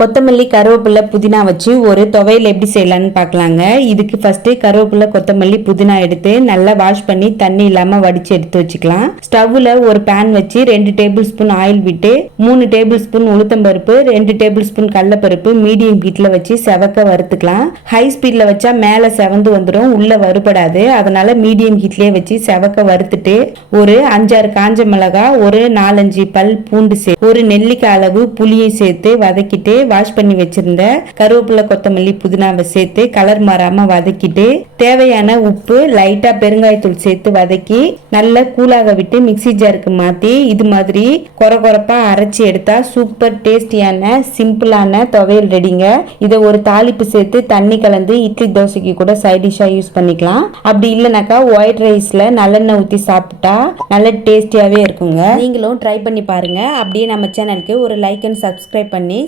கொத்தமல்லி கருவேப்பிலை புதினா வச்சு ஒரு துவையல் எப்படி செய்யலாம்னு பார்க்கலாங்க. இதுக்கு ஃபர்ஸ்ட் கருவேப்பிலை கொத்தமல்லி புதினா எடுத்து நல்லா வாஷ் பண்ணி தண்ணி இல்லாம வடிச்சு எடுத்து வச்சுக்கலாம். ஸ்டவ்ல ஒரு பேன் வச்சு 2 டேபிள் ஸ்பூன் ஆயில் விட்டு 3 டேபிள் ஸ்பூன் உளுத்தம்பருப்பு 2 டேபிள் ஸ்பூன் கடலைப்பருப்பு மீடியம் ஹீட்ல வச்சு செவக்க வறுத்துக்கலாம். ஹை ஸ்பீட்ல வச்சா மேல செவந்து வந்துடும், உள்ள வறுபடாது. அதனால மீடியம் ஹீட்லயே வச்சு செவக்க வறுத்துட்டு ஒரு 5-6 காஞ்ச மிளகாய், ஒரு 4-5 பல் பூண்டு ஒரு நெல்லிக்காய் அளவு புளியை சேர்த்து வதக்கிட்டு வாஷ் பண்ணி வச்சிருந்த கருவேப்பிலை கொத்தமல்லி புதினாவை சேர்த்து கலர் மாறாம வதக்கிட்டு தேவையான உப்பு லைட்டா பெருங்காயத்தூள் சேர்த்து வதக்கி நல்லா கூலாக விட்டு மிக்சி ஜாருக்கு மாத்தி இது மாதிரி கொரகொரப்பா அரைச்சி எடுத்தா சூப்பர் டேஸ்டியான சிம்பிளான துவையல் ரெடிங்க. இதை ஒரு தாளிப்பு சேர்த்து தண்ணி கலந்து இட்லி தோசைக்கு கூட சைட் டிஷ்ஷா யூஸ் பண்ணிக்கலாம். அப்படி இல்லைனாக்கா ஒயிட் ரைஸ்ல நல்லெண்ணெய் ஊற்றி சாப்பிட்டா நல்ல டேஸ்டியாவே இருக்குங்க. நீங்களும் ட்ரை பண்ணி பாருங்க. அப்படியே நம்ம சேனலுக்கு ஒரு லைக் அண்ட் சப்ஸ்கிரைப் பண்ணி